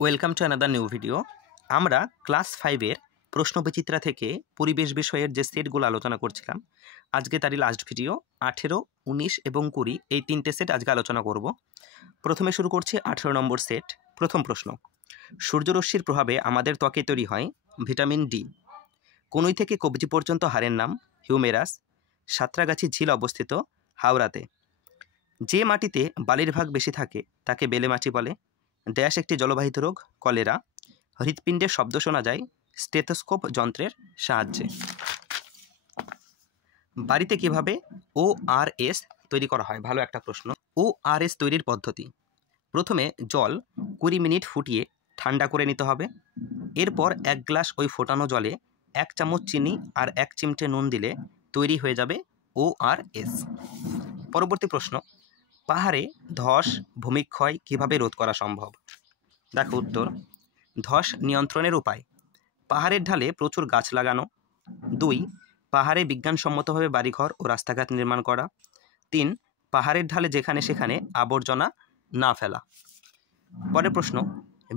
Welcome to another new video. আমরা class 5-এর প্রশ্নবিচিত্রা থেকে পরিবেশ বিষয়ের যে সেটগুলো আলোচনা করছিলাম, আজকে তারই লাস্ট ভিডিও। 18, 19 এবং 20 এই তিনটে সেট আজকে আলোচনা করব। প্রথমে শুরু করছি 18 নম্বর সেট। প্রথম প্রশ্ন, সূর্যরশ্মির প্রভাবে আমাদের ত্বকে তৈরি হয় ভিটামিন ডি। কনুই থেকে কবজি পর্যন্ত হাড়ের নাম হিউমেরাস। সাঁতরাগাছি ঝিল অবস্থিত হাওড়াতে। যে মাটিতে বালির ভাগ বেশি থাকে তাকে বেলে মাটি বলে। ড্যাশ একটি জলবাহিত রোগ কলেরা। হৃৎপিণ্ডের শব্দ শোনা যায় স্টেথোস্কোপ যন্ত্রের সাহায্যে। বাড়িতে কিভাবে ORS তৈরি করা হয়? ভালো একটা প্রশ্ন। ORS তৈরির পদ্ধতি: প্রথমে জল 20 মিনিট ফুটিয়ে ঠান্ডা করে নিতে হবে। এরপর 1 গ্লাস ওই ফোটানো জলে 1 চামচ চিনি আর 1 চিমটে নুন দিলে তৈরি হয়ে যাবে ORS। পরবর্তী প্রশ্ন, পাহাড়ে ধস ভূমিক্ষয় কিভাবে রোধ করা সম্ভব? দেখো উত্তর, ধস নিয়ন্ত্রণের উপায়: পাহাড়ের ঢালে প্রচুর গাছ লাগানো। 2, পাহাড়ে বিজ্ঞানসম্মতভাবে বাড়িঘর ও রাস্তাঘাট নির্মাণ করা। 3, পাহাড়ের ঢালে যেখানে সেখানে আবর্জনা না ফেলা। পরের প্রশ্ন,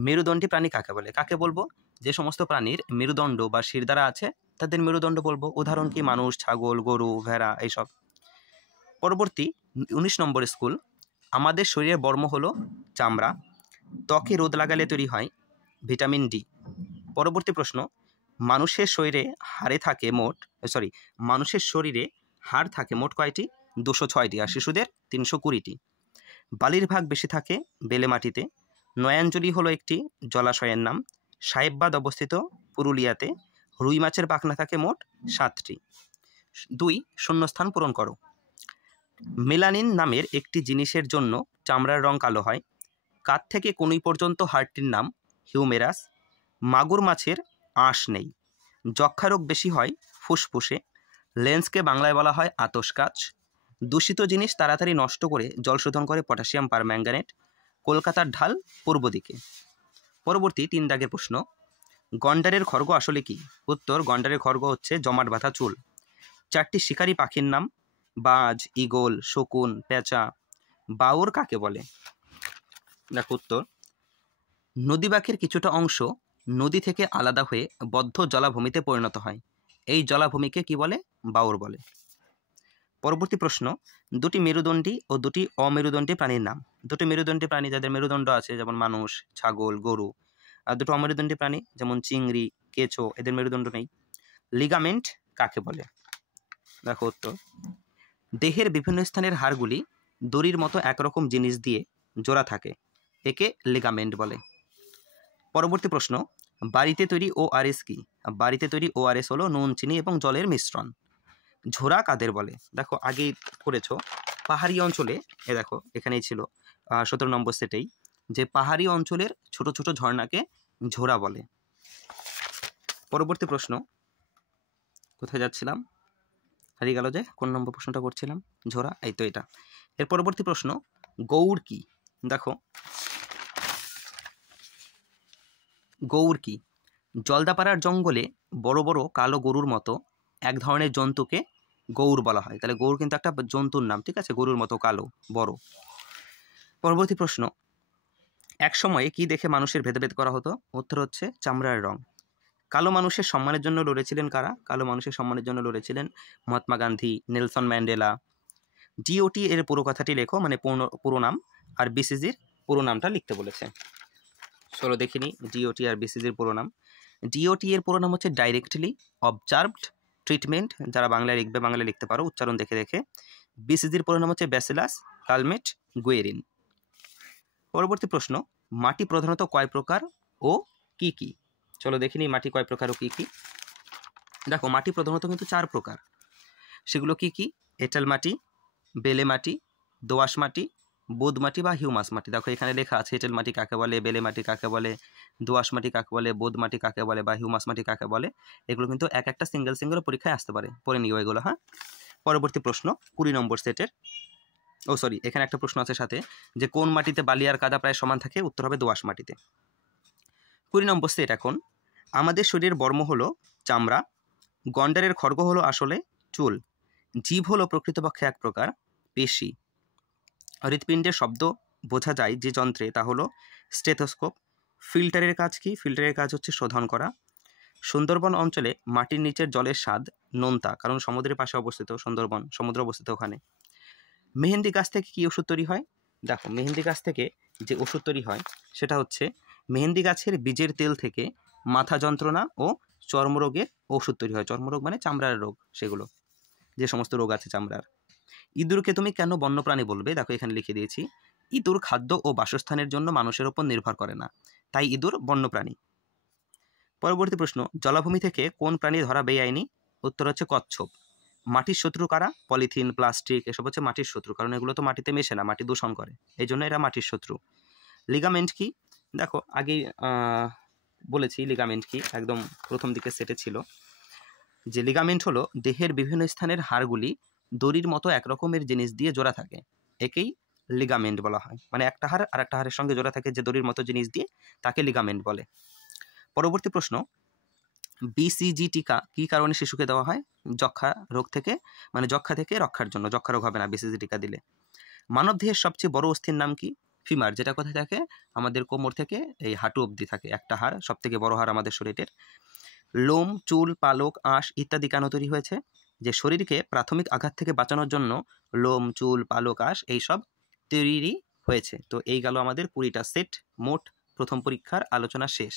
মেরুদণ্ডী প্রাণী কাকে বলে? কাকে বলবো? যে সমস্ত প্রাণীর মেরুদণ্ড বা শিরদাঁড়া আছে তাদের মেরুদণ্ড বলবো। উদাহরণ কি? মানুষ, ছাগল, গরু, ভেড়া এইসব। পরবর্তী 19 নম্বর স্কুল, আমাদের শরীরের বর্ম হলো চামড়া। ত্বকে রোদ লাগালে তৈরি হয় ভিটামিন ডি। পরবর্তী প্রশ্ন, মানুষের শরীরে হাড় থাকে মোট কয়টি? 206টি, আর শিশুদের 320টি। বালির ভাগ বেশি থাকে বেলে মাটিতে। নয়াঞ্জলি হলো একটি জলাশয়ের নাম। সাহেববাদ অবস্থিত পুরুলিয়াতে। রুই মাছের পাখনা থাকে মোট 7টি। 2, শূন্যস্থান পূরণ করো। মেলানিন নামের একটি জিনিসের জন্য চামড়ার রং কালো হয়। কাঁধ থেকে কনুই পর্যন্ত হাড়টির নাম হিউমেরাস। মাগুর মাছের আঁশ নেই। যক্ষা রোগ বেশি হয় ফুসফুসে। লেন্সকে বাংলায় বলা হয় আতশ কাচ। দূষিত জিনিস তাড়াতাড়ি নষ্ট করে জল শোধন করে পটাশিয়াম পারম্যাঙ্গানেট। কলকাতার ঢাল পূর্ব দিকে। পরবর্তী 3 দাগের প্রশ্ন, গন্ডারের খড়গ আসলে কি? উত্তর, গন্ডারের খড়গ হচ্ছে জমাট বাঁধা চুল। 4টি শিকারী পাখির নাম: বাজ, ঈগল, শকুন, পেঁচা। বাউর কাকে বলে? দেখো উত্তর, নদী বাঁকের কিছুটা অংশ নদী থেকে আলাদা হয়ে বদ্ধ জলাভূমিতে পরিণত হয়। এই জলাভূমিকে কি বলে? বাউর বলে। পরবর্তী প্রশ্ন, 2টি মেরুদণ্ডী ও 2টি অমেরুদণ্ডী প্রাণীর নাম। 2টি মেরুদণ্ডী প্রাণী যাদের মেরুদণ্ড আছে, যেমন মানুষ, ছাগল, গরু। আর 2টো অমেরুদণ্ডী প্রাণী যেমন চিংড়ি, কেঁচো, এদের মেরুদণ্ড নেই। লিগামেন্ট কাকে বলে? দেখো উত্তর, দেহের বিভিন্ন স্থানের হাড়গুলি দড়ির মতো একরকম জিনিস দিয়ে জোড়া থাকে, একে লিগামেন্ট বলে। পরবর্তী প্রশ্ন, বাড়িতে তৈরি ORS কি? বাড়িতে তৈরি ORS হলো নুন, চিনি এবং জলের মিশ্রণ। ঝোড়া কাদের বলে? দেখো আগেই করেছো, পাহাড়ি অঞ্চলে, দেখো এখানেই ছিল 17 নম্বর সেটেই, যে পাহাড়ি অঞ্চলের ছোট ছোট ঝর্ণাকে ঝোড়া বলে। পরবর্তী প্রশ্ন, কোথায় যাচ্ছিলাম, হারিয়ে গেল যে, কোন নম্বর প্রশ্নটা করছিলাম? ঝোড়া, এই তো এটা। এর পরবর্তী প্রশ্ন, গৌড় কি? দেখো, গৌড় কি? জলদাপাড়ার জঙ্গলে বড় বড় কালো গরুর মতো এক ধরনের জন্তুকে গৌড় বলা হয়। তাহলে গৌড় কিন্তু একটা জন্তুর নাম, ঠিক আছে? গরুর মতো কালো বড়। পরবর্তী প্রশ্ন, এক সময়ে কি দেখে মানুষের ভেদাভেদ করা হতো? উত্তর হচ্ছে চামড়ার রং। কালো মানুষের সম্মানের জন্য লড়েছিলেন কারা? কালো মানুষের সম্মানের জন্য লড়েছিলেন Mahatma Gandhi, Nelson Mandela. DOT এর পুরো কথাটি লেখো, মানে পুরো নাম, আর BCGর পুরো নামটা লিখতে বলেছে। চলো দেখিনি DOT আর BCGর পুরো নাম। DOT এর পুরো নাম হচ্ছে ডাইরেক্টলি অবজার্ভড ট্রিটমেন্ট। যারা বাংলায় লিখবে বাংলায় লিখতে পারো উচ্চারণ দেখে দেখে। BCGর পুরো নাম হচ্ছে ব্যাসিলাস কালমেট গুয়েরিন। পরবর্তী প্রশ্ন, মাটি প্রধানত কয় প্রকার ও কি কি? চলো দেখিনি মাটি কয় প্রকার ও কি কি। দেখো, মাটি প্রধানত কিন্তু 4 প্রকার। সেগুলো কি কি? এঁটেল মাটি, বেলে মাটি, দোআঁশ মাটি, বোদ মাটি বা হিউমাস মাটি। দেখো এখানে লেখা আছে এঁটেল মাটি কাকে বলে, বেলে মাটি কাকে বলে, দোআঁশ মাটি কাকে বলে, বোদ মাটি কাকে বলে বা হিউমাস মাটি কাকে বলে। এগুলো কিন্তু এক একটা সিঙ্গেল পরীক্ষায় আসতে পারে, পড়ে নিও এগুলো, হ্যাঁ। পরবর্তী প্রশ্ন 20 নম্বর সেটের, এখানে একটা প্রশ্ন আছে সাথে, যে কোন মাটিতে বালি আর কাদা প্রায় সমান থাকে? উত্তর হবে দোআঁশ মাটিতে। 20 নম্বর সেট এখন, আমাদের শরীরের বর্ম হলো চামড়া। গন্ডারের খড়গ হলো আসলে চুল। জীব হলো প্রকৃতপক্ষে এক প্রকার পেশি। হৃৎপিণ্ডের শব্দ বোঝা যায় যে যন্ত্রে, তা হলো স্টেথোস্কোপ। ফিল্টারের কাজ কি? ফিল্টারের কাজ হচ্ছে শোধন করা। সুন্দরবন অঞ্চলে মাটির নিচের জলের স্বাদ নোনতা, কারণ সমুদ্রের পাশে অবস্থিত সুন্দরবন, সমুদ্র অবস্থিত ওখানে। মেহেন্দি গাছ থেকে কি ওষুধ তৈরি হয়? দেখো, মেহেন্দি গাছ থেকে যে ওষুধ তৈরি হয় সেটা হচ্ছে মেহেন্দি গাছের বীজের তেল থেকে মাথা যন্ত্রণা ও চর্মরোগের ওষুধ তৈরি হয়। চর্মরোগ মানে চামড়ার রোগ, সেগুলো যে সমস্ত রোগ আছে চামড়ার। ইঁদুরকে তুমি কেন বন্যপ্রাণী বলবে? দেখো এখানে লিখে দিয়েছি, ইঁদুর খাদ্য ও বাসস্থানের জন্য মানুষের ওপর নির্ভর করে না, তাই ইঁদুর বন্যপ্রাণী। পরবর্তী প্রশ্ন, জলাভূমি থেকে কোন প্রাণী ধরা বেআইনি? উত্তর হচ্ছে কচ্ছপ। মাটির শত্রু কারা? পলিথিন, প্লাস্টিক, এসব হচ্ছে মাটির শত্রু, কারণ এগুলো তো মাটিতে মেশে না, মাটি দূষণ করে, এই জন্য এরা মাটির শত্রু। লিগামেন্ট কি? দেখো আগেই বলেছি লিগামেন্ট কি, একদম প্রথম দিকে সেটে ছিল যে লিগামেন্ট হলো দেহের বিভিন্ন স্থানের হাড়গুলি দড়ির মতো একরকমের জিনিস দিয়ে জোড়া থাকে, একেই লিগামেন্ট বলা হয়। মানে একটা হাড় আর একটা হাড়ের সঙ্গে জোড়া থাকে যে দড়ির মতো জিনিস দিয়ে, তাকে লিগামেন্ট বলে। পরবর্তী প্রশ্ন, BCG টিকা কী কারণে শিশুকে দেওয়া হয়? যক্ষা রোগ থেকে, মানে যক্ষা থেকে রক্ষার জন্য, যক্ষা রোগ হবে না BCG টিকা দিলে। মানবদেহের সবচেয়ে বড় অস্থির নাম কি? ফিমার, যেটা কোথায় থাকে? আমাদের কোমর থেকে এই হাঁটু অবধি থাকে একটা হাড়, সব থেকে বড় হাড় আমাদের শরীরের। লোম, চুল, পালক, আঁশ ইত্যাদি কেন তৈরি হয়েছে? যে শরীরকে প্রাথমিক আঘাত থেকে বাঁচানোর জন্য লোম, চুল, পালক, আঁশ এইসব তৈরি হয়েছে। তো এই গেল আমাদের 20টা সেট, মোট প্রথম পরীক্ষার আলোচনা শেষ।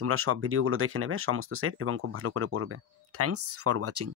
তোমরা সব ভিডিওগুলো দেখে নেবে, সমস্ত সেট, এবং খুব ভালো করে পড়বে। Thanks for watching.